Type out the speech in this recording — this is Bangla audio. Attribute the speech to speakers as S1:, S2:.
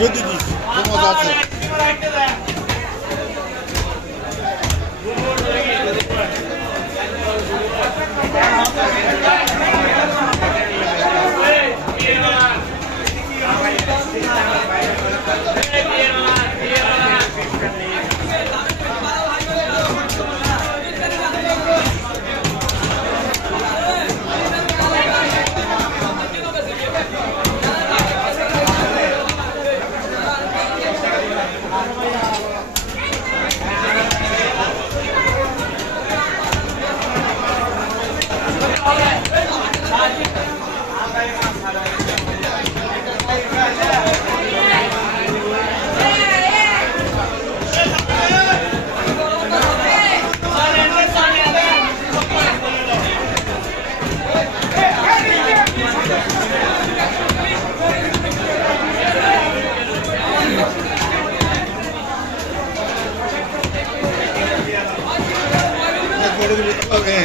S1: ঢুকি দিস করে দিলে হবে